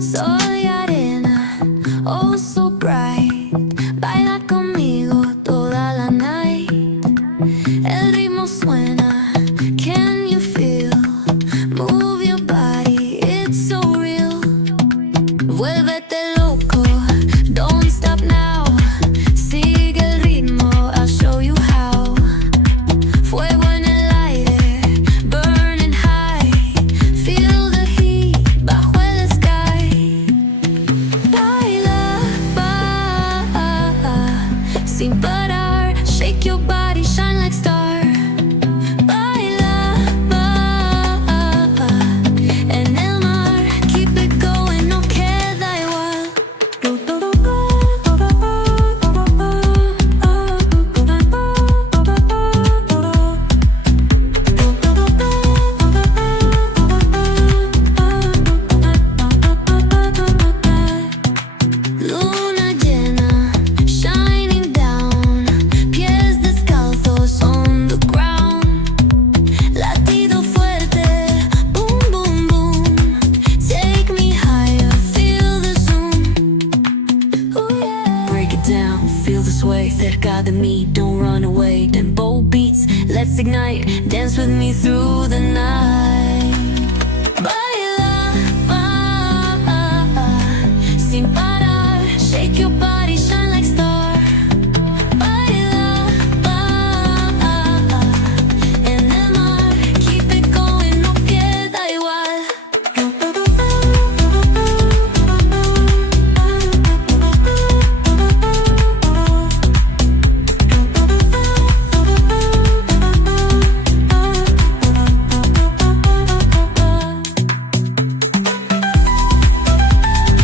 Soy arena, oh so bright. Baila conmigo toda la night. El ritmo suena, can you feel? Move your body, it's so real. Vuélvete loco, don't stop now. Sigue el ritmo, I'll show you how. Fuego en el aire, burning high. Feel the heat bajo el sky. Baila, sin parar. Shake your body, shine like star. Baila, en el mar. Keep it going, no queda igual. Luna llena, shining down. Pies descalzos on the ground. Latido fuerte, boom, boom, boom. Take me higher, feel the zoom. Ooh, yeah. Break it down, feel the sway. Cerca de mí, don't run away. Tempo beats, let's ignite. Dance with me through the night.